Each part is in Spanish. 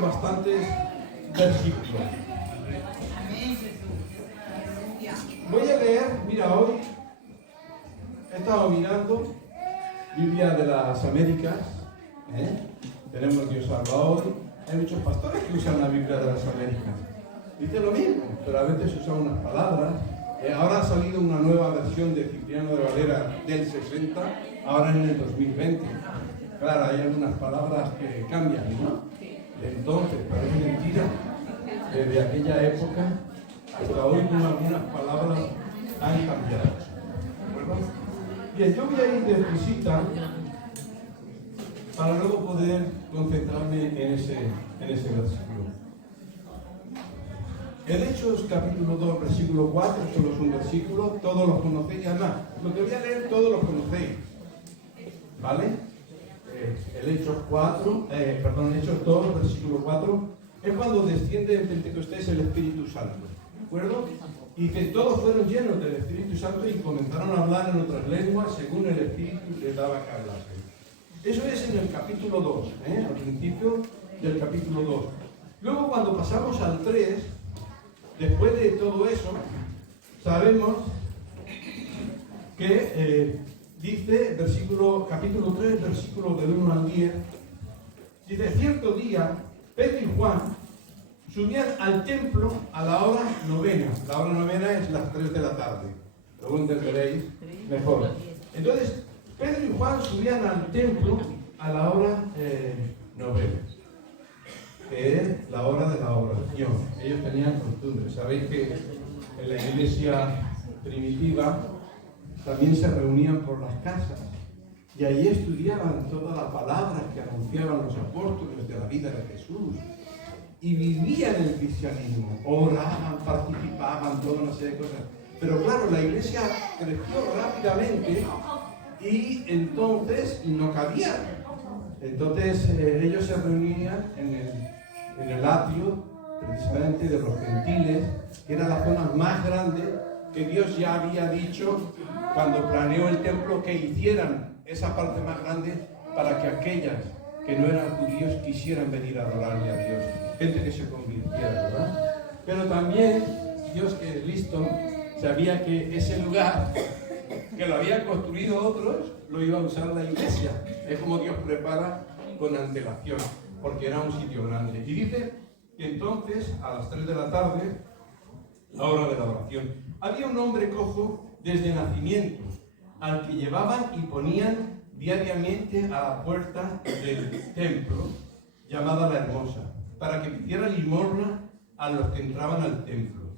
bastantes versículos. Voy a leer, mira, hoy he estado mirando Biblia de las Américas, tenemos Dios habla hoy. Hay muchos pastores que usan la Biblia de las Américas. Dice lo mismo, pero a veces usan unas palabras. Ahora ha salido una nueva versión de Cipriano de Valera del 60, ahora en el 2020. Claro, hay algunas palabras que cambian, ¿no? Entonces, parece mentira. Desde aquella época hasta hoy, como algunas palabras han cambiado. ¿Verdad? Bien, yo voy a ir de visita para luego poder concentrarme en ese versículo. El Hechos capítulo 2, versículo 4, solo es un versículo, todos los conocéis, además, lo que voy a leer todos los conocéis, ¿vale? El Hechos 2, versículo 4, es cuando desciende en Pentecostés el Espíritu Santo, ¿de acuerdo? Y que todos fueron llenos del Espíritu Santo y comenzaron a hablar en otras lenguas según el Espíritu les daba que hablasen. Eso es en el capítulo 2, al principio del capítulo 2. Luego cuando pasamos al 3, después de todo eso, sabemos que dice, capítulo 3, versículo del 1 al 10, dice, cierto día, Pedro y Juan subían al templo a la hora novena. La hora novena es las 3 de la tarde. Luego entenderéis mejor. Entonces, Pedro y Juan subían al templo a la hora novena, que es la hora de la oración. Ellos tenían costumbre. Sabéis que en la iglesia primitiva también se reunían por las casas y ahí estudiaban todas las palabras que anunciaban los apóstoles de la vida de Jesús y vivían el cristianismo, oraban, participaban, toda una serie de cosas. Pero claro, la iglesia creció rápidamente y entonces no cabían. Entonces ellos se reunían en el atrio, precisamente de los gentiles, que era la zona más grande que Dios ya había dicho cuando planeó el templo que hicieran esa parte más grande para que aquellas que no eran judíos quisieran venir a adorarle a Dios, gente que se convirtiera, ¿verdad? Pero también Dios, que es listo, sabía que ese lugar que lo habían construido otros lo iba a usar la iglesia. Es como Dios prepara con antelación, porque era un sitio grande. Y dice que entonces, a las 3 de la tarde, la hora de la oración, había un hombre cojo desde nacimiento, al que llevaban y ponían diariamente a la puerta del templo, llamada La Hermosa, para que pidiera limosna a los que entraban al templo.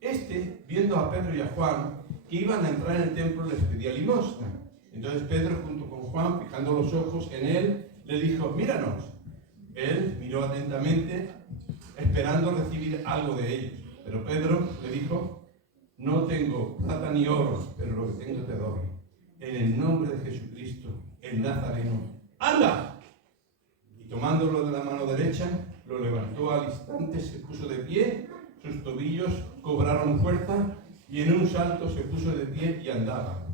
Este, viendo a Pedro y a Juan, que iban a entrar en el templo, les pedía limosna. Entonces Pedro, junto con Juan, fijando los ojos en él, le dijo, míranos. Él miró atentamente, esperando recibir algo de ellos. Pero Pedro le dijo, no tengo plata ni oro, pero lo que tengo te doy. En el nombre de Jesucristo, el Nazareno, ¡anda! Y tomándolo de la mano derecha, lo levantó al instante, se puso de pie, sus tobillos cobraron fuerza y en un salto se puso de pie y andaba.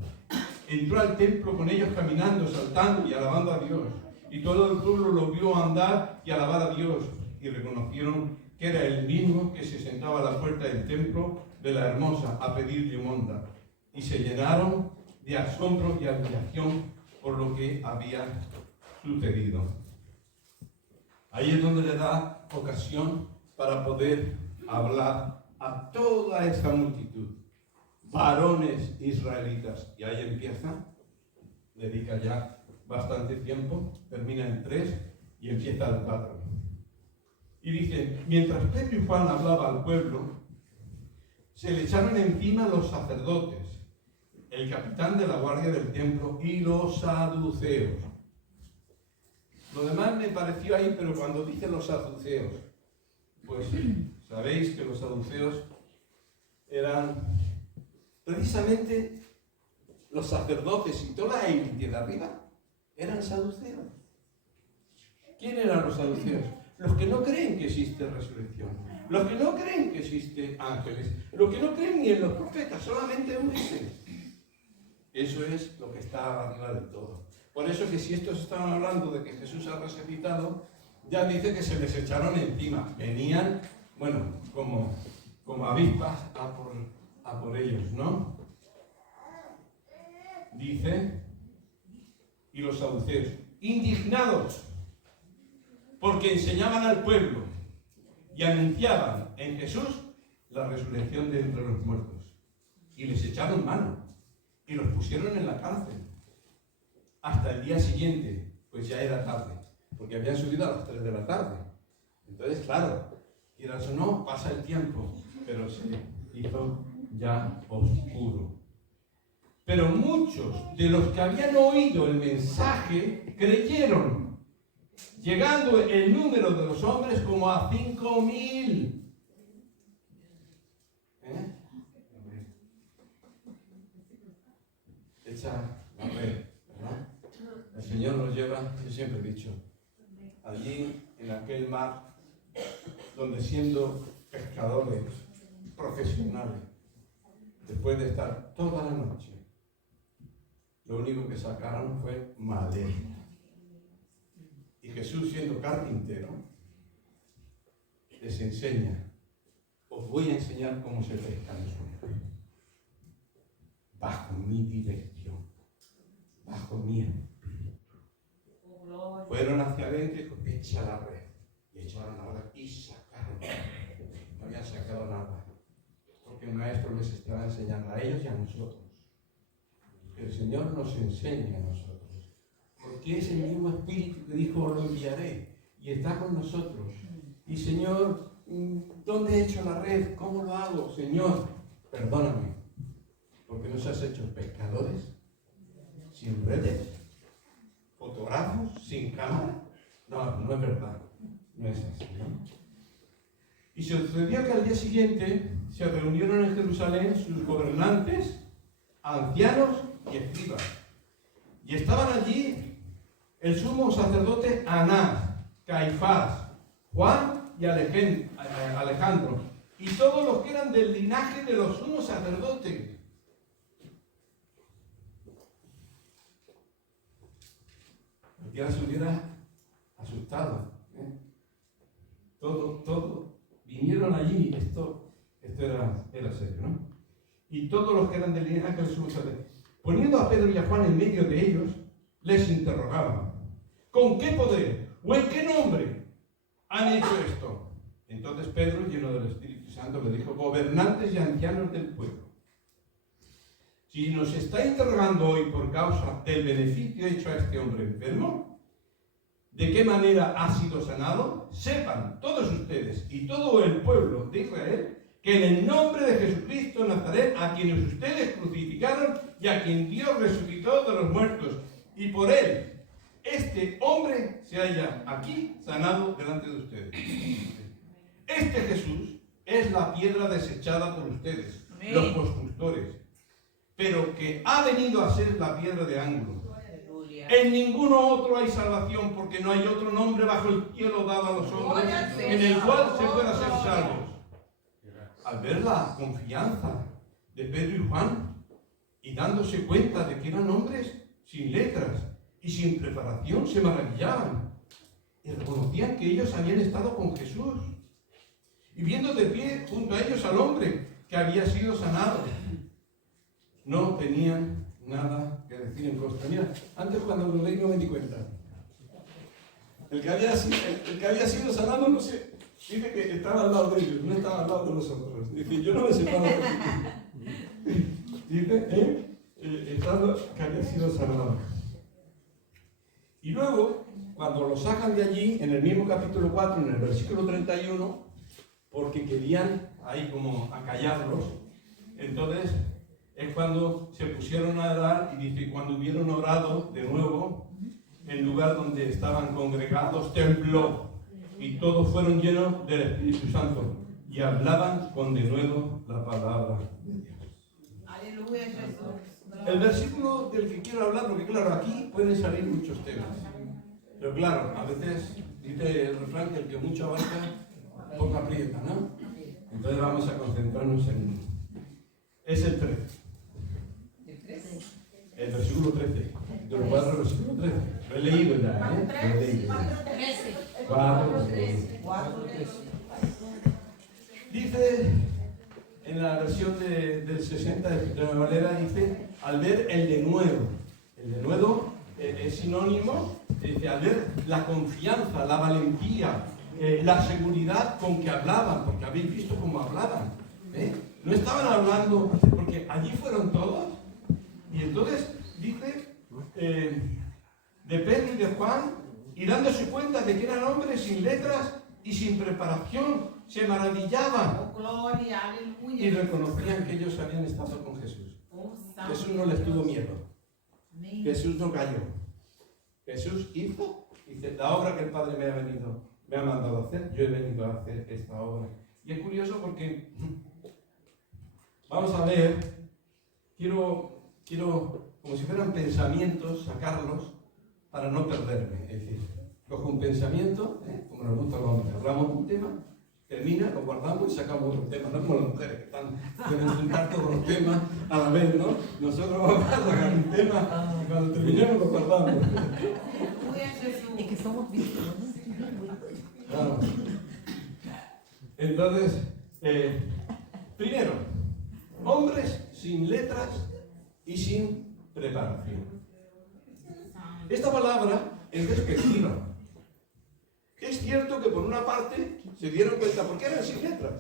Entró al templo con ellos caminando, saltando y alabando a Dios. Y todo el pueblo lo vio andar y alabar a Dios. Y reconocieron que era el mismo que se sentaba a la puerta del templo de La Hermosa a pedir limosna. Y se llenaron de asombro y admiración por lo que había sucedido. Ahí es donde le da ocasión para poder hablar a toda esa multitud. Varones israelitas. Y ahí empieza, dedica ya bastante tiempo, termina en 3 y empieza el 4. Y dice, mientras Pedro y Juan hablaba al pueblo, se le echaron encima los sacerdotes, el capitán de la guardia del templo y los saduceos. Lo demás me pareció ahí, pero cuando dice los saduceos, pues sabéis que los saduceos eran precisamente los sacerdotes y toda la élite de arriba eran saduceos. ¿Quién eran los saduceos? Los que no creen que existe resurrección, los que no creen que existe ángeles, los que no creen ni en los profetas, solamente en Moisés. Eso es lo que está arriba del todo. Por eso que si estos estaban hablando de que Jesús ha resucitado, ya dice que se les echaron encima. Venían, bueno, como avispas a por ellos, ¿no? Dice, y los saduceos, indignados, porque enseñaban al pueblo y anunciaban en Jesús la resurrección de entre los muertos. Y les echaron mano y los pusieron en la cárcel. Hasta el día siguiente, pues ya era tarde, porque habían subido a las 3 de la tarde. Entonces, claro, quieras o no, pasa el tiempo, pero se hizo ya oscuro. Pero muchos de los que habían oído el mensaje creyeron, llegando el número de los hombres como a 5.000. Echa la red, ¿verdad? El Señor nos lleva, yo siempre he dicho, allí en aquel mar, donde siendo pescadores profesionales, después de estar toda la noche, lo único que sacaron fue madera. Y Jesús, siendo carpintero, les enseña, os voy a enseñar cómo se pesca en su mar, bajo mi dirección, bajo mi espíritu. Fueron hacia adentro y dijo, echa la red. Y echaron la red y sacaron. No habían sacado nada, porque el maestro les estaba enseñando a ellos y a nosotros. Que el Señor nos enseñe a nosotros, porque es el mismo espíritu que dijo, lo enviaré, y está con nosotros. Y Señor, ¿dónde he hecho la red? ¿Cómo lo hago? Señor, perdóname, porque nos has hecho pescadores sin redes, fotógrafos sin cámara. No, no es verdad, no es así, ¿no? Y sucedió que al día siguiente se reunieron en Jerusalén sus gobernantes, ancianos y escribas. Y estaban allí el sumo sacerdote Anás, Caifás, Juan y Alejandro, y todos los que eran del linaje de los sumos sacerdotes. Cualquiera se hubiera asustado, ¿eh? Todo vinieron allí, esto era serio, ¿no? Y todos los que eran del linaje de los sumos sacerdotes, poniendo a Pedro y a Juan en medio de ellos, les interrogaban, ¿con qué poder o en qué nombre han hecho esto? Entonces Pedro, lleno del Espíritu Santo, le dijo, gobernantes y ancianos del pueblo, si nos está interrogando hoy por causa del beneficio hecho a este hombre enfermo, ¿de qué manera ha sido sanado? Sepan todos ustedes y todo el pueblo de Israel que en el nombre de Jesucristo de Nazaret, a quienes ustedes crucificaron y a quien Dios resucitó de los muertos, y por él, este hombre se halla aquí sanado delante de ustedes. Este Jesús es la piedra desechada por ustedes, los constructores, pero que ha venido a ser la piedra de ángulo. En ninguno otro hay salvación, porque no hay otro nombre bajo el cielo dado a los hombres en el cual se pueda ser salvos. Al ver la confianza de Pedro y Juan y dándose cuenta de que eran hombres sin letras y sin preparación, se maravillaban y reconocían que ellos habían estado con Jesús, y viendo de pie junto a ellos al hombre que había sido sanado, no tenían nada que decir en contra. Mira, antes cuando lo leí no me di cuenta. El que había sido sanado, no sé, dice que estaba al lado de ellos, no estaba al lado de nosotros. Dice, yo no me separo de ti. Dice, estando que había sido sanado. Y luego, cuando lo sacan de allí, en el mismo capítulo 4, en el versículo 31, porque querían ahí como acallarlos, entonces es cuando se pusieron a orar, y dice, cuando hubieron orado de nuevo, el lugar donde estaban congregados tembló, y todos fueron llenos del Espíritu Santo, y hablaban con denuedo la palabra de Dios. Aleluya, Jesús. El versículo del que quiero hablar, porque claro, aquí pueden salir muchos temas, pero claro, a veces dice el refrán que el que mucho abarca, poco aprieta, ¿no? Entonces vamos a concentrarnos en uno. Es el 13. El versículo 13, capítulo 4, versículo 13. Lo he leído ya, ¿eh? Lo he leído. 4, 13. Dice, en la versión del 60 de Nueva Valera, dice, al ver el denuedo. El denuedo es sinónimo, dice, al ver la confianza, la valentía, la seguridad con que hablaban, porque habéis visto cómo hablaban. No estaban hablando, porque allí fueron todos. Y entonces dice, de Pedro y de Juan, y dándose cuenta de que eran hombres sin letras y sin preparación, se maravillaban Oh, gloria, y aleluya. reconocían que ellos habían estado con Jesús. Oh, santo Jesús no les tuvo Dios. miedo. Amén. Jesús no cayó. Jesús hizo, dice, la obra que el Padre me ha mandado a hacer, yo he venido a hacer esta obra. Y es curioso porque, vamos a ver, quiero, como si fueran pensamientos, sacarlos para no perderme. Es decir, cojo un pensamiento, como nos gusta cuando cerramos un tema, termina, lo guardamos y sacamos otro tema. No como las mujeres que quieren juntar todos los temas a la vez, ¿no? Nosotros vamos a sacar un tema y cuando terminemos lo guardamos. Aleluya, Jesús. Es que somos víctimas. Claro. Entonces, primero, hombres sin letras y sin preparación. Esta palabra es despectiva. Es cierto que por una parte se dieron cuenta, ¿por qué eran sin letras?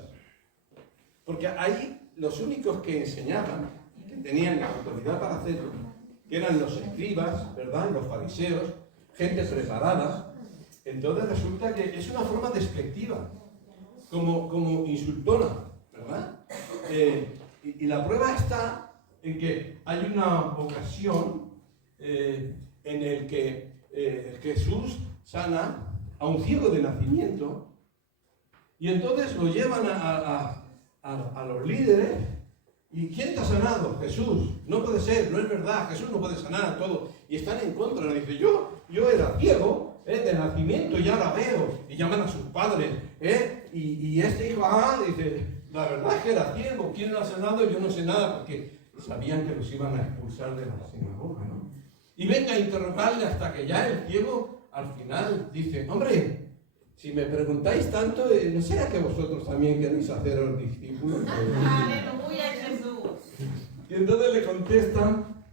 Porque ahí los únicos que enseñaban, que tenían la autoridad para hacerlo, que eran los escribas, ¿verdad? Los fariseos, gente preparada. Entonces resulta que es una forma despectiva, como insultona, ¿verdad? Y la prueba está en que hay una ocasión en el que Jesús sana a un ciego de nacimiento y entonces lo llevan a los líderes. ¿Y quién te ha sanado? Jesús. No puede ser, no es verdad, Jesús no puede sanar a todo. Y están en contra. Le dice, yo era ciego de nacimiento y ahora veo. Y llaman a sus padres. Y este hijo, dice, la verdad es que era ciego. ¿Quién lo ha sanado? Yo no sé nada, porque sabían que los iban a expulsar de la sinagoga, ¿no? Y venga a interrogarle hasta que ya el ciego al final dice, hombre, si me preguntáis tanto, ¿no será que vosotros también queréis haceros discípulos? Aleluya, Jesús. Y entonces le contestan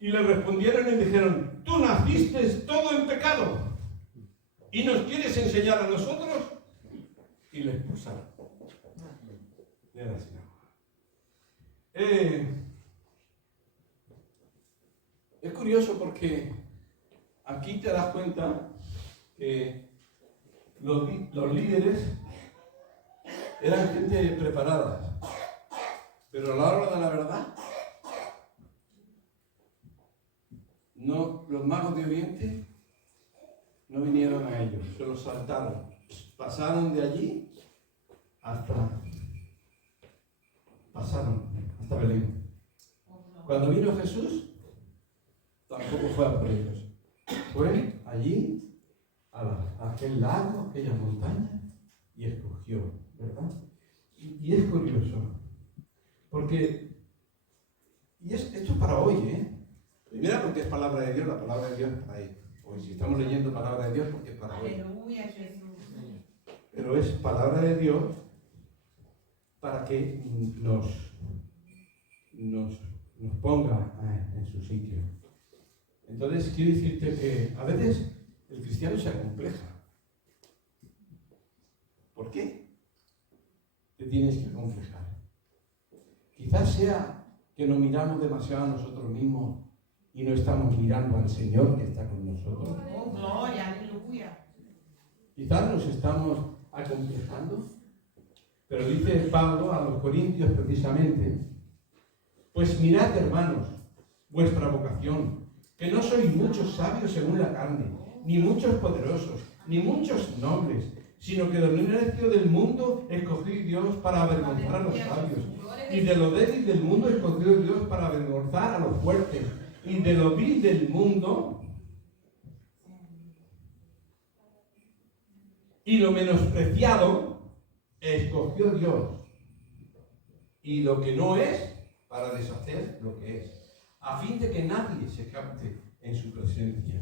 y le respondieron y dijeron, tú naciste todo en pecado y nos quieres enseñar a nosotros. Y le expulsaron de la sinagoga. Es curioso porque aquí te das cuenta que los líderes eran gente preparada, pero a la hora de la verdad, no, los magos de Oriente no vinieron a ellos, se los saltaron, pasaron hasta Belén. Cuando vino Jesús, tampoco fue a por ellos, fue allí, a aquel lago, aquella montaña, y escogió, ¿verdad? Y es curioso, porque, esto es para hoy, Primero porque es palabra de Dios, la palabra de Dios es para ahí. Hoy si estamos leyendo palabra de Dios, porque es para hoy. Aleluya, Jesús. Pero es palabra de Dios para que nos ponga en su sitio. Entonces, quiero decirte que a veces el cristiano se acompleja. ¿Por qué te tienes que acomplejar? Quizás sea que nos miramos demasiado a nosotros mismos y no estamos mirando al Señor que está con nosotros. Oh, gloria, aleluya. Quizás nos estamos acomplejando, pero dice Pablo a los Corintios precisamente, pues mirad, hermanos, vuestra vocación, que no sois muchos sabios según la carne, ni muchos poderosos, ni muchos nobles, sino que del necio del mundo escogió Dios para avergonzar a los sabios, y de lo débil del mundo escogió Dios para avergonzar a los fuertes, y de lo vil del mundo y lo menospreciado escogió Dios, y lo que no es para deshacer lo que es, a fin de que nadie se capte en su presencia.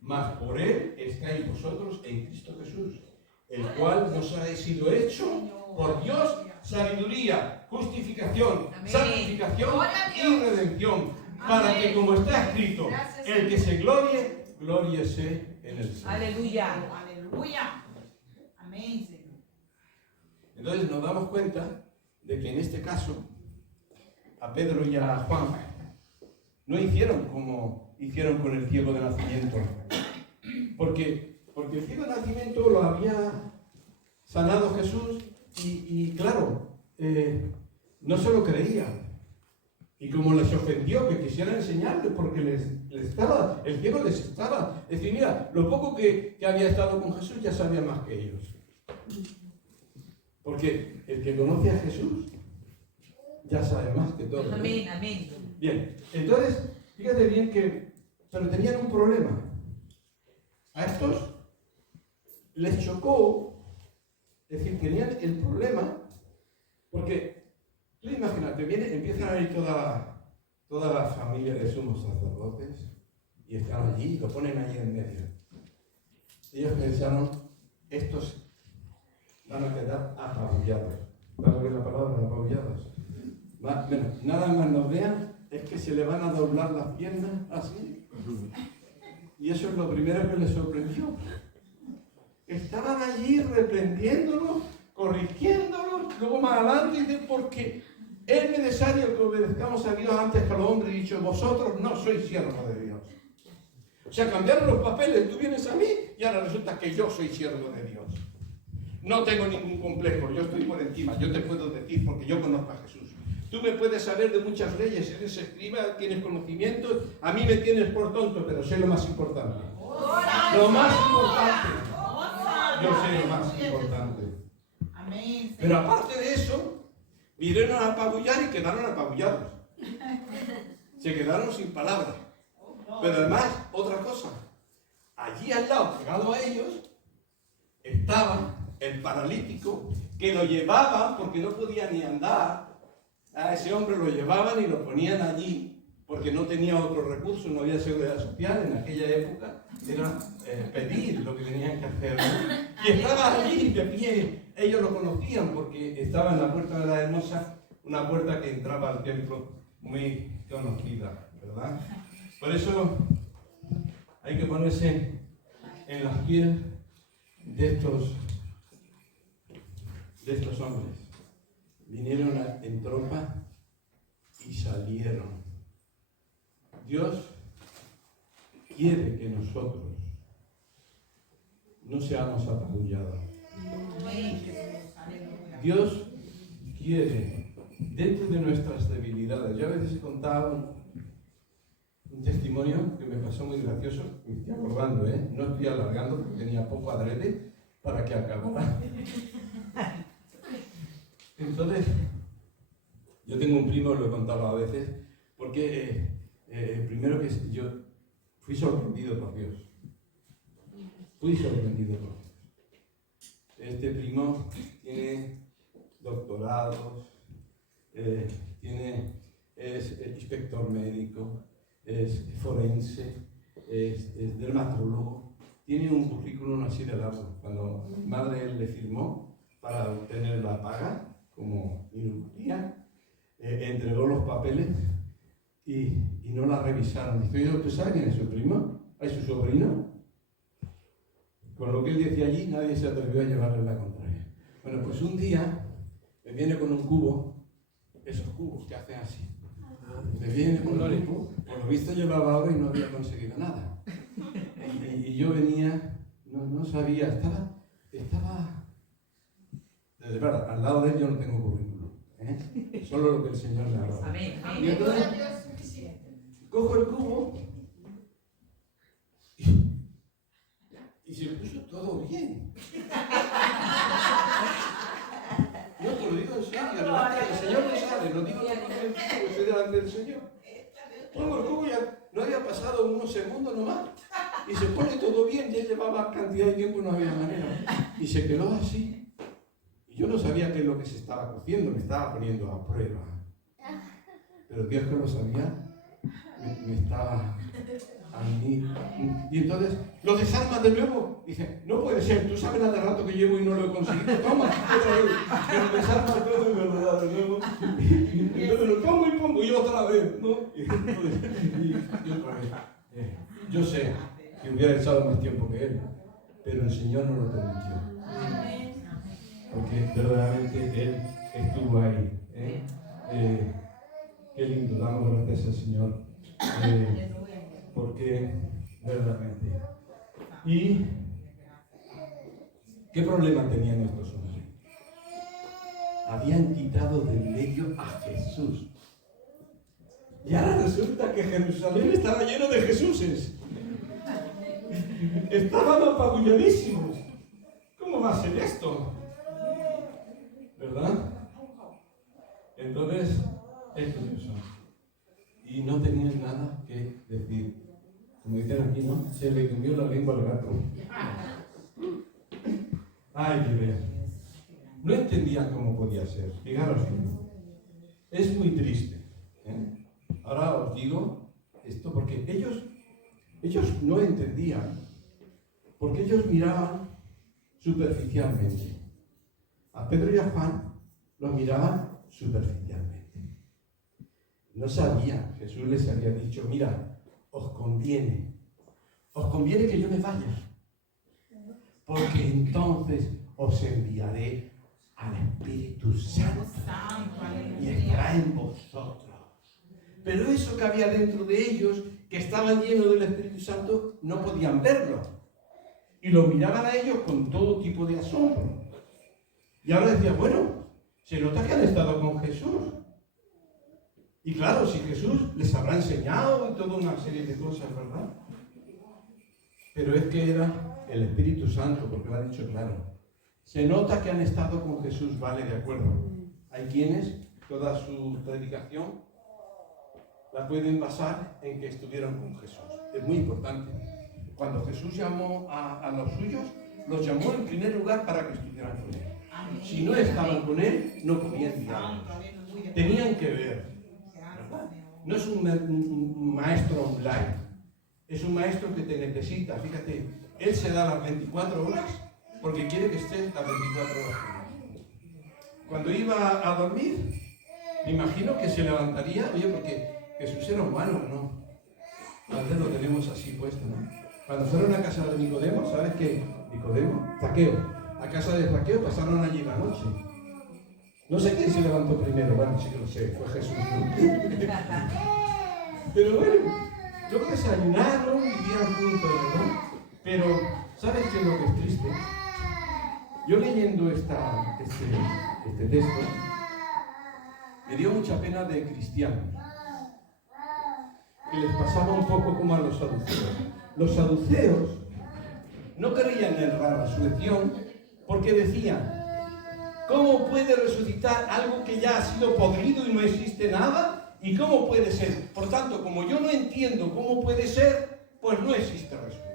Mas por Él estáis vosotros en Cristo Jesús, el cual nos ha sido hecho por Dios sabiduría, justificación, Amén. santificación Gloria a y Dios. redención, para Amén. que, como está escrito, Gracias, el que se glorie, glóriese en el Señor. Aleluya. Aleluya. Amén, Señor. Entonces nos damos cuenta de que en este caso a Pedro y a Juan no hicieron como hicieron con el ciego de nacimiento, porque el ciego de nacimiento lo había sanado Jesús y claro, no se lo creía, y como les ofendió que quisieran enseñarle, porque el ciego les estaba, es decir, mira, lo poco que había estado con Jesús ya sabía más que ellos. Porque el que conoce a Jesús ya sabe más que todo. Amén, amén. Bien, entonces, fíjate bien que, pero tenían un problema. A estos les chocó, es decir, tenían el problema, porque tú imagínate, empiezan a ir toda la familia de sumos sacerdotes y están allí, lo ponen ahí en medio. Ellos pensaron, estos van a quedar apabullados. ¿Vas a ver la palabra apabullados? Bueno, nada más nos vean, es que se le van a doblar las piernas así. Y eso es lo primero que les sorprendió. Estaban allí reprendiéndolos, corrigiéndolos, luego más adelante dice, porque es necesario que obedezcamos a Dios antes que al hombre, y dicho, vosotros no sois siervos de Dios. O sea, cambiaron los papeles, tú vienes a mí y ahora resulta que yo soy siervo de Dios. No tengo ningún complejo, yo estoy por encima, yo te puedo decir porque yo conozco a Jesús. Tú me puedes saber de muchas leyes, eres escriba, tienes conocimientos, a mí me tienes por tonto, pero sé lo más importante. Lo más importante. Yo sé lo más importante. Amén. Pero aparte de eso, vinieron a apabullar y quedaron apabullados. Se quedaron sin palabras. Pero además, otra cosa, allí al lado, pegado a ellos, estaba el paralítico que lo llevaban porque no podía ni andar. A ese hombre lo llevaban y lo ponían allí porque no tenía otro recurso, no había seguridad social en aquella época, era pedir lo que tenían que hacer, ¿no? Y estaba allí de pie, ellos lo conocían porque estaba en la puerta de la Hermosa, una puerta que entraba al templo muy conocida, ¿verdad? Por eso hay que ponerse en las pies de estos hombres. Vinieron en tropa y salieron. Dios quiere que nosotros no seamos apabullados. Dios quiere, dentro de nuestras debilidades. Yo a veces he contado un testimonio que me pasó muy gracioso, me estoy acordando, no estoy alargando porque tenía poco adrede para que acabara. Entonces, yo tengo un primo, lo he contado a veces, porque primero que yo fui sorprendido por Dios. Fui sorprendido por Dios. Este primo tiene doctorados, es inspector médico, es forense, es dermatólogo, tiene un currículum así de largo. Cuando mi madre le firmó para obtener la paga, como minusvalía, entregó los papeles y no la revisaron. Dice, ¿tú sabes quién es su primo? ¿Es su sobrino? Con lo que él decía allí, nadie se atrevió a llevarle la contraria. Bueno, pues un día me viene con un cubo, esos cubos que hacen así. Me viene con un cubo, por lo visto llevaba oro y no había conseguido nada. Y yo venía, no sabía, estaba de verdad, al lado de él yo no tengo currículum, solo lo que el Señor me ha dado. Amén. Y entonces cojo el cubo y se puso todo bien. No te lo digo en serio, el Señor lo sabe, lo digo porque estoy delante del Señor. Pongo el cubo, ya no había pasado unos segundos nomás, y se pone todo bien, ya llevaba cantidad de tiempo, no había manera. Y se quedó así. Y yo no sabía qué es lo que se estaba cociendo, me estaba poniendo a prueba. Pero Dios que lo sabía, me está a mí. Y entonces lo desarma de nuevo. Dice, no puede ser, tú sabes la de rato que llevo y no lo he conseguido. Toma, otra vez. Pero desarma todo de verdad de nuevo. Y entonces lo pongo y otra vez, ¿no? Y otra vez. Yo sé que hubiera echado más tiempo que él, pero el Señor no lo permitió. Porque verdaderamente Él estuvo ahí. Qué lindo, damos gracias al Señor. Porque verdaderamente. ¿Y qué problema tenían estos hombres? Habían quitado del medio a Jesús. Y ahora resulta que Jerusalén estaba lleno de Jesuses. Estaban apabulladísimos. ¿Cómo va a ser esto? ¿Verdad? Entonces, estos son. Y no tenían nada que decir. Como dicen aquí, ¿no? Se le comió la lengua al gato. Hay que ver. No entendían cómo podía ser. Fijaros bien. Es muy triste. Ahora os digo esto porque ellos no entendían. Porque ellos miraban superficialmente. A Pedro y a Juan los miraban superficialmente. No sabían. Jesús les había dicho, mira, os conviene que yo me vaya. Porque entonces os enviaré al Espíritu Santo y estará en vosotros. Pero eso que había dentro de ellos, que estaban llenos del Espíritu Santo, no podían verlo. Y lo miraban a ellos con todo tipo de asombro. Y ahora decía, bueno, se nota que han estado con Jesús. Y claro, si Jesús les habrá enseñado y toda una serie de cosas, ¿verdad? Pero es que era el Espíritu Santo, porque lo ha dicho claro. Se nota que han estado con Jesús, vale, de acuerdo. Hay quienes, toda su predicación, la pueden basar en que estuvieron con Jesús. Es muy importante. Cuando Jesús llamó a los suyos, los llamó en primer lugar para que estuvieran con él. Si no estaban con él, no podían guiarlos. Tenían que ver. ¿Verdad? No es un maestro online. Es un maestro que te necesita. Fíjate, él se da las 24 horas porque quiere que estés las 24 horas con él. Cuando iba a dormir, me imagino que se levantaría, oye, porque Jesús era humano, ¿no? A veces lo tenemos así puesto, ¿no? Cuando fueron a casa de Nicodemo, ¿sabes qué? Nicodemo, Zaqueo. A casa de Zaqueo pasaron allí la noche. No sé quién se levantó primero, bueno, sí que lo sé, fue Jesús. Pero bueno, luego desayunaron y vivieron juntos, ¿verdad? Pero, ¿sabes qué es lo que es triste? Yo leyendo este texto, me dio mucha pena de cristianos, que les pasaba un poco como a los saduceos. Los saduceos no creían en la resurrección porque decían, ¿cómo puede resucitar algo que ya ha sido podrido y no existe nada? ¿Y cómo puede ser? Por tanto, como yo no entiendo cómo puede ser, pues no existe resurrección.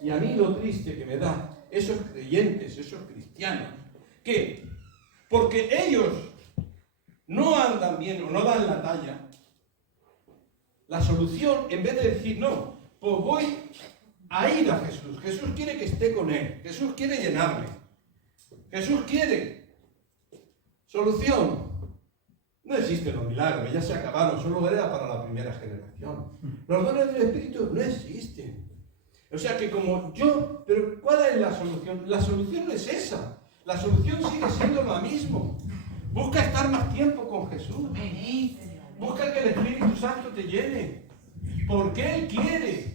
Y a mí lo triste que me da esos creyentes, esos cristianos, que porque ellos no andan bien o no dan la talla, la solución, en vez de decir, no, pues voy a ir a Jesús. Jesús quiere que esté con él. Jesús quiere llenarme. Jesús quiere. Solución. No existen los milagros, ya se acabaron, solo era para la primera generación. Los dones del Espíritu no existen. O sea que como yo, pero ¿cuál es la solución? La solución no es esa. La solución sigue siendo lo mismo. Busca estar más tiempo con Jesús. Busca que el Espíritu Santo te llene. Porque Él quiere.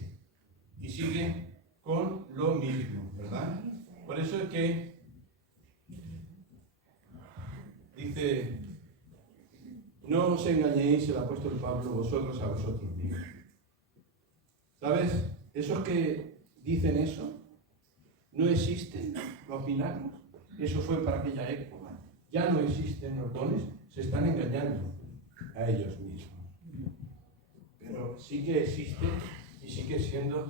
Y sigue con lo mismo, ¿verdad? Por eso es que dice, no os engañéis, el apóstol Pablo, vosotros a vosotros mismos. ¿Sabes? Esos que dicen eso, no existen los milagros. Eso fue para aquella época. Ya no existen los dones, se están engañando a ellos mismos. Pero sí que existe y sigue siendo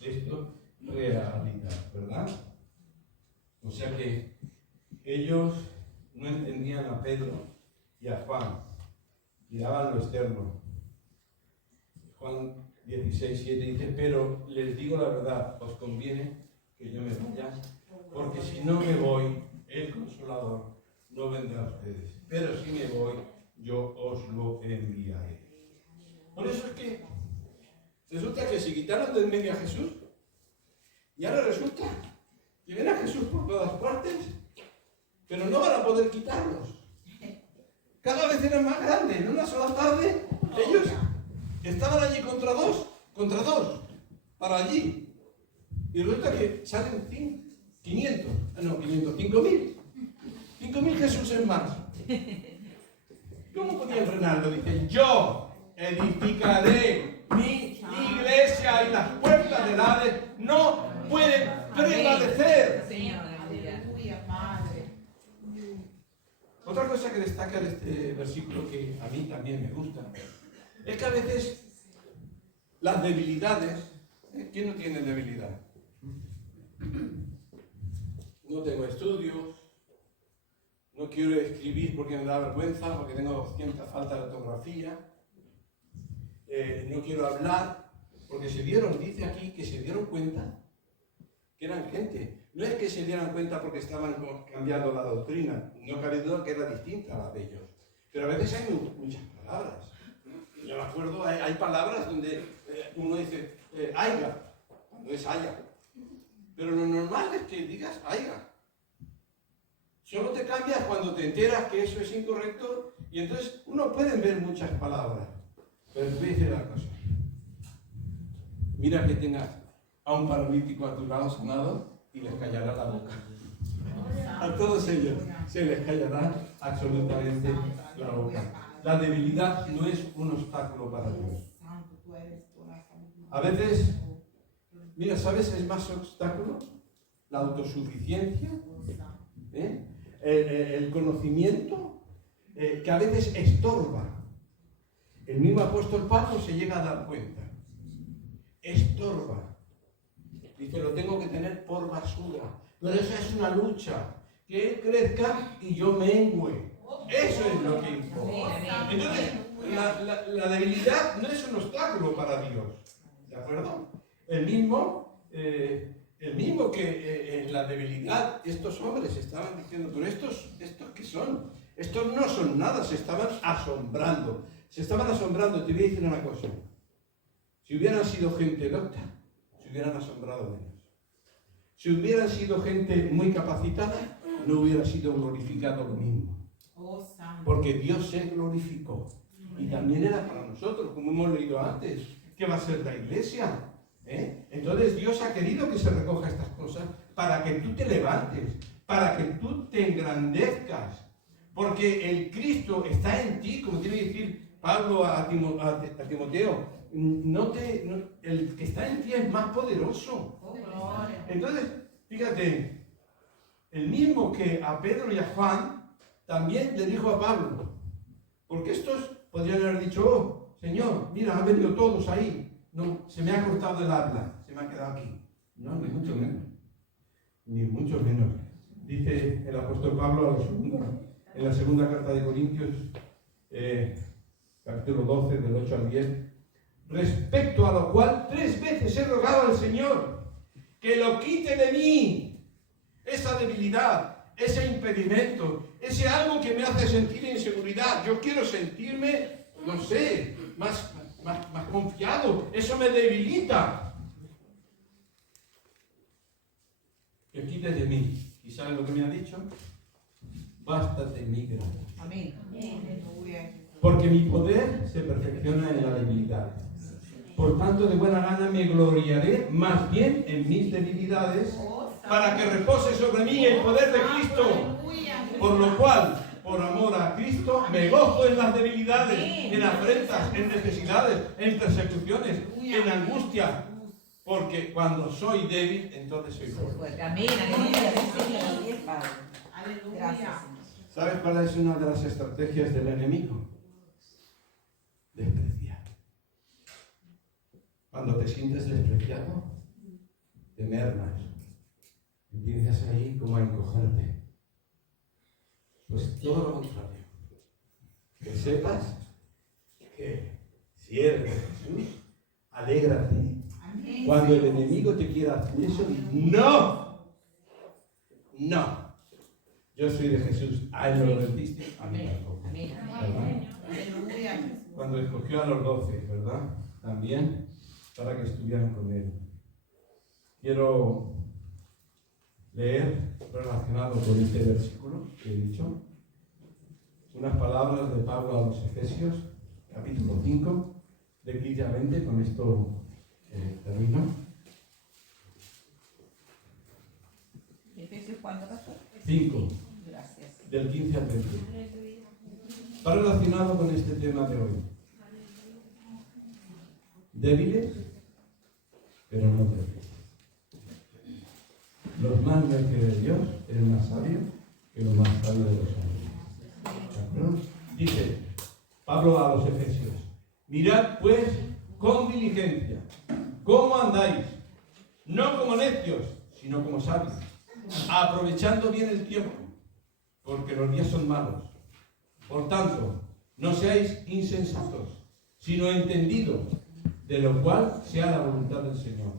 esto realidad, ¿verdad? O sea que ellos no entendían a Pedro y a Juan, miraban lo externo. Juan 16:7 dice, pero les digo la verdad, os conviene que yo me vaya, porque si no me voy, el Consolador no vendrá a ustedes. Pero si me voy, yo os lo enviaré. Por eso es que resulta que se quitaron del medio a Jesús, y ahora resulta que ven a Jesús por todas partes, pero no van a poder quitarlos. Cada vez eran más grandes. En una sola tarde, ellos estaban allí contra dos, para allí. Y resulta que salen 500, 5.000. 5.000 Jesuses más. ¿Cómo podían frenarlo? Dicen, yo edificaré mi iglesia y las puertas del Hades no pueden prevalecer. Aleluya, Padre. Otra cosa que destaca de este versículo, que a mí también me gusta, es que a veces las debilidades, ¿quién no tiene debilidad? No tengo estudios, no quiero escribir porque me da vergüenza, porque tengo cierta falta de ortografía, no quiero hablar, porque dice aquí que se dieron cuenta que eran gente. No es que se dieran cuenta porque estaban cambiando la doctrina, no cabe duda que era distinta a la de ellos. Pero a veces hay muchas palabras. Yo me acuerdo, hay palabras donde uno dice aiga, cuando es haya. Pero lo normal es que digas aiga. Solo te cambias cuando te enteras que eso es incorrecto, y entonces uno puede ver muchas palabras. Pero te voy a decir una cosa. Mira que tengas a un paralítico a tu lado sanado y les callará la boca. A todos ellos se les callará absolutamente la boca. La debilidad no es un obstáculo para Dios. A veces, mira, ¿sabes? Es más obstáculo la autosuficiencia, el conocimiento, que a veces estorba. El mismo apóstol Pablo se llega a dar cuenta. Estorba. Dice, lo tengo que tener por basura. Pero esa es una lucha. Que él crezca y yo mengüe. Eso es lo que importa. Entonces, la debilidad no es un obstáculo para Dios. ¿De acuerdo? El mismo que en la debilidad estos hombres estaban diciendo, pero estos ¿qué son? Estos no son nada, se estaban asombrando. Te voy a decir una cosa. Si hubieran sido gente docta, se hubieran asombrado menos. Si hubieran sido gente muy capacitada, no hubiera sido glorificado lo mismo. Porque Dios se glorificó. Y también era para nosotros, como hemos leído antes. ¿Qué va a ser la iglesia? Entonces Dios ha querido que se recoja estas cosas para que tú te levantes, para que tú te engrandezcas. Porque el Cristo está en ti, como tiene que decir Pablo a Timoteo. El que está en ti es más poderoso. Entonces, fíjate, el mismo que a Pedro y a Juan también le dijo a Pablo, porque estos podrían haber dicho, oh, Señor, mira, han venido todos ahí. No, se me ha cortado el habla, se me ha quedado aquí. No, ni mucho menos. Ni mucho menos. Dice el apóstol Pablo en la segunda carta de Corintios, capítulo 12, del 8 al 10, respecto a lo cual 3 veces he rogado al Señor que lo quite de mí, esa debilidad, ese impedimento, ese algo que me hace sentir inseguridad. Yo quiero sentirme, no sé, más confiado. Eso me debilita. Que quite de mí. ¿Y saben lo que me ha dicho? Bástate mi gracia. Amén. Porque mi poder se perfecciona en la debilidad. Por tanto, de buena gana me gloriaré más bien en mis debilidades, para que repose sobre mí el poder de Cristo. Por lo cual, por amor a Cristo, me gozo en las debilidades, en afrentas, en necesidades, en persecuciones, en angustia. Porque cuando soy débil, entonces soy fuerte. Amén. Aleluya. ¿Sabes cuál es una de las estrategias del enemigo? Despreciar. Cuando te sientes despreciado, te mermas. Empiezas ahí como a encogerte. Pues todo lo contrario. Que sepas que si eres de Jesús, Alégrate. Amén. Cuando el enemigo te quiera hacer eso, no. No. Yo soy de Jesús. A él lo rendiste, a mí tampoco. ¿Verdad? Aleluya. Cuando escogió a los 12, ¿verdad? También para que estuvieran con él. Quiero leer, relacionado con este versículo que he dicho, unas palabras de Pablo a los Efesios, capítulo 5, definitivamente, con esto termino. ¿Efesios cuándo, pastor? 5, Gracias. del 15 al 20. Está relacionado con este tema de hoy. Débiles, pero no débiles. Los más necios de Dios eran más sabios que los más sabios de los hombres. ¿De acuerdo? Dice Pablo a los Efesios: mirad pues con diligencia cómo andáis, no como necios, sino como sabios, aprovechando bien el tiempo, porque los días son malos. Por tanto, no seáis insensatos, sino entendidos, de lo cual sea la voluntad del Señor.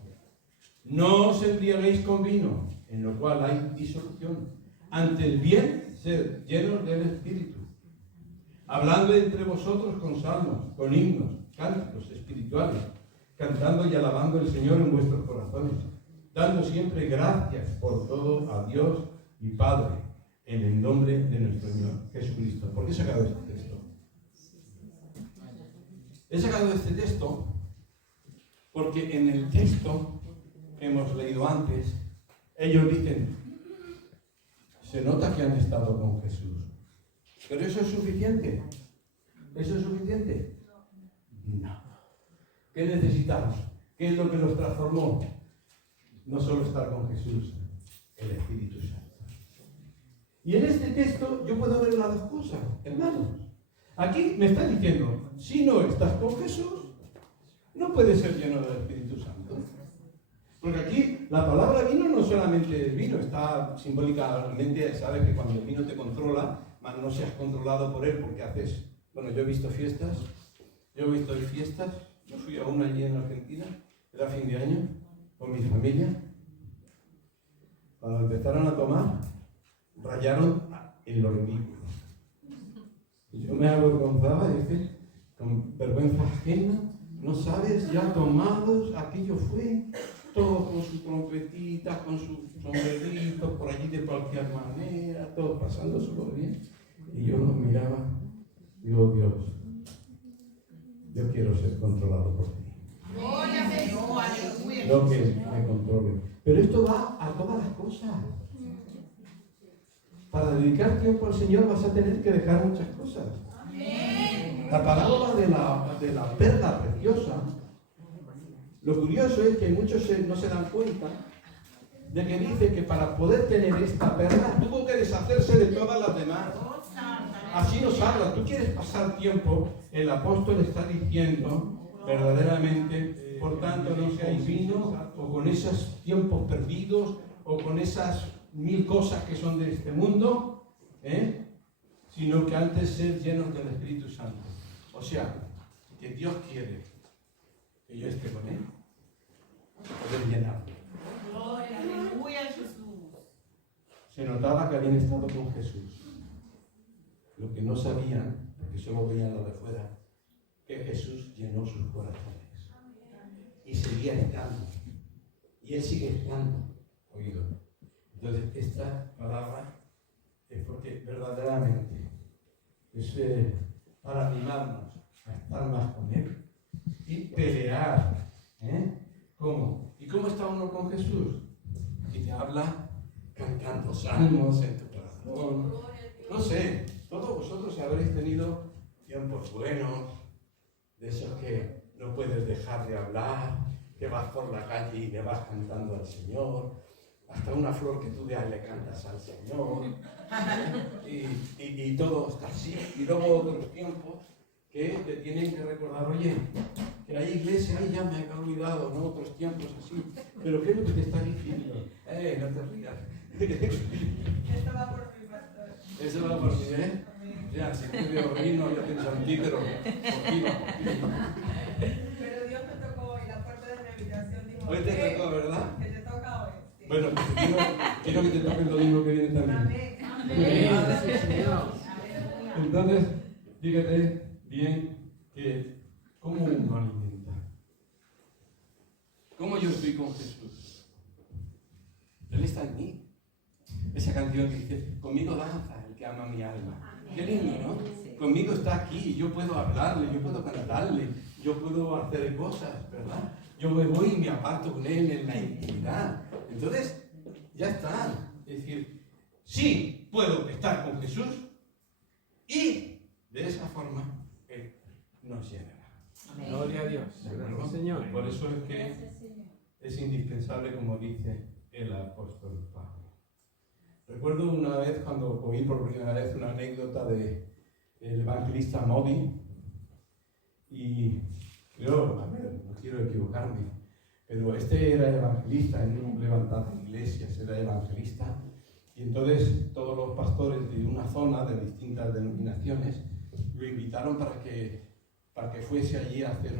No os embriaguéis con vino, en lo cual hay disolución. Ante el bien, sed llenos del Espíritu, hablando entre vosotros con salmos, con himnos, cánticos espirituales, cantando y alabando al Señor en vuestros corazones, dando siempre gracias por todo a Dios y Padre, en el nombre de nuestro Señor Jesucristo. ¿Por qué he sacado este texto? He sacado este texto porque en el texto que hemos leído antes, ellos dicen, se nota que han estado con Jesús. ¿Pero eso es suficiente? ¿Eso es suficiente? No. ¿Qué necesitamos? ¿Qué es lo que los transformó? No solo estar con Jesús, el Espíritu Santo. Y en este texto yo puedo ver las dos cosas, hermanos. Aquí me está diciendo, si no estás con Jesús, no puedes ser lleno del Espíritu Santo. Porque aquí la palabra vino no solamente es vino, está simbólicamente, sabes que cuando el vino te controla, más no seas controlado por él, porque haces, bueno, yo he visto fiestas, yo fui a una allí en Argentina, era fin de año, con mi familia. Cuando empezaron a tomar, rayaron en los ridículos. Yo me avergonzaba, dice, con vergüenza ajena, no sabes, ya tomados, aquello fue, todos con su trompetita, con sus sombreritos, por allí de cualquier manera, todos pasándoselo bien. Y yo los miraba, digo, Dios, yo quiero ser controlado por ti. Gloria a Dios, aleluya. No que me controle. Pero esto va a todas las cosas. Para dedicar tiempo al Señor vas a tener que dejar muchas cosas. Amén. La parábola de la perla preciosa, lo curioso es que muchos no se dan cuenta de que dice que para poder tener esta perla tuvo que deshacerse de todas las demás. Así nos habla. Tú quieres pasar tiempo, el apóstol está diciendo verdaderamente, por tanto no seáis vino o con esos tiempos perdidos o con esas 1000 cosas que son de este mundo, sino que antes ser llenos del Espíritu Santo. O sea, que Dios quiere que yo esté con Él, poder llenarlo. Gloria, aleluya, Jesús. Se notaba que habían estado con Jesús. Lo que no sabían, porque solo veían lo de fuera, que Jesús llenó sus corazones. Y seguía estando. Y Él sigue estando. Oído. Entonces, esta palabra es porque verdaderamente es para animarnos a estar más con Él y pelear. ¿Cómo? ¿Y cómo está uno con Jesús? Y te habla cantando salmos en tu corazón. No sé, todos vosotros habréis tenido tiempos buenos, de esos que no puedes dejar de hablar, que vas por la calle y le vas cantando al Señor. Hasta una flor que tú veas le cantas al Señor. Y todo está así. Y luego otros tiempos que te tienen que recordar, oye, que hay iglesia, ya me he olvidado, ¿no? Otros tiempos así. Pero ¿qué es lo que te está diciendo? No te rías. Esto va por mi pastor. Eso va por ti, Ya, si te veo reír, no, yo pienso en ti, pero por ti va. Pero Dios me tocó hoy la Bueno, pues quiero que te toque el domingo que viene también. Entonces, fíjate bien que cómo uno alimenta. ¿Cómo yo estoy con Jesús? Él está en mí. Esa canción que dice, conmigo danza el que ama mi alma. Qué lindo, ¿no? Conmigo está aquí, yo puedo hablarle, yo puedo cantarle, yo puedo hacer cosas, ¿verdad? Yo me voy y me aparto con él en la intimidad. Entonces, ya está. Es decir, sí puedo estar con Jesús y de esa forma Él nos llenará. Gloria a Dios. ¿No? Señor. Por eso es que es indispensable, como dice el apóstol Pablo. Recuerdo una vez cuando oí por primera vez una anécdota del evangelista Modi, y creo, a ver, no quiero equivocarme, pero este era evangelista, él no levantaba iglesias, era evangelista, y entonces todos los pastores de una zona, de distintas denominaciones, lo invitaron para que fuese allí a hacer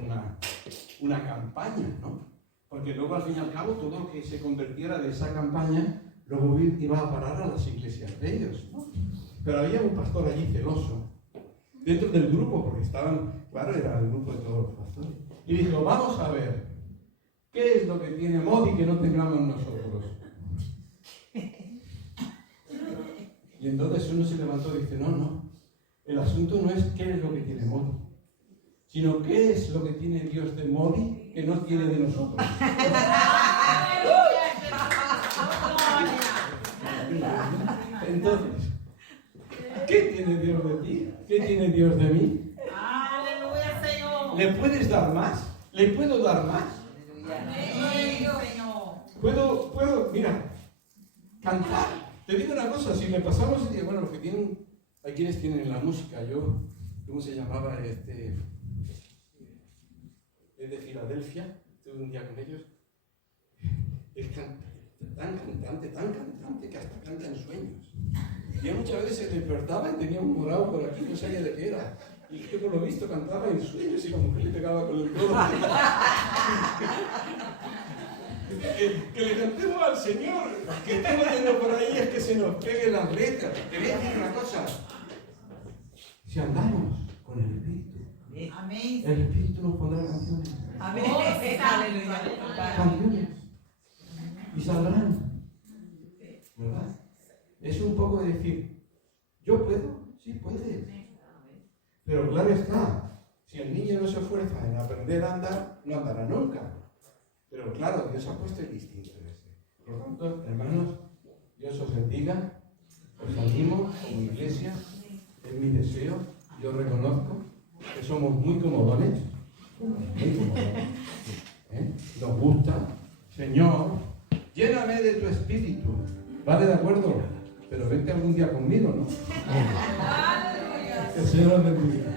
una campaña, ¿no? Porque luego al fin y al cabo todo lo que se convirtiera de esa campaña luego iba a parar a las iglesias de ellos, ¿no? Pero había un pastor allí celoso, dentro del grupo, porque estaban, claro, era el grupo de todos los pastores, y dijo, vamos a ver, ¿qué es lo que tiene Modi que no tengamos nosotros? Y entonces uno se levantó y dice, no, el asunto no es qué es lo que tiene Modi, sino qué es lo que tiene Dios de Modi que no tiene de nosotros. Entonces, ¿qué tiene Dios de ti? ¿Qué tiene Dios de mí? Aleluya, Señor. ¿Le puedes dar más? ¿Le puedo dar más? Aleluya, Señor. Puedo, mira, cantar. Te digo una cosa, si le pasamos, bueno, los que tienen, hay quienes tienen la música, yo, ¿cómo se llamaba? Es de Filadelfia, estuve un día con ellos, es tan cantante, que hasta canta en sueños. Y él muchas veces se despertaba y tenía un morado por aquí, no sabía de qué era. Y que por lo visto cantaba en sueños y la mujer le pegaba con el codo. que le cantemos al Señor, que estamos yendo por ahí es que se nos peguen las letras. Te voy a decir una cosa, si andamos con el Espíritu, Amén. el Espíritu nos pondrá canciones. Amén. Aleluya. Canciones. Y saldrán. ¿Verdad? Es un poco de decir, ¿yo puedo? Sí, puedes. Pero claro está, si el niño no se esfuerza en aprender a andar, no andará nunca. Pero claro, Dios ha puesto el instinto ese. Por lo tanto, hermanos, Dios os bendiga, os animo como iglesia, es mi deseo, yo reconozco que somos muy comodones, nos gusta, Señor, lléname de tu espíritu, ¿vale? De acuerdo, pero vente algún día conmigo, ¿no? Que el Señor os bendiga.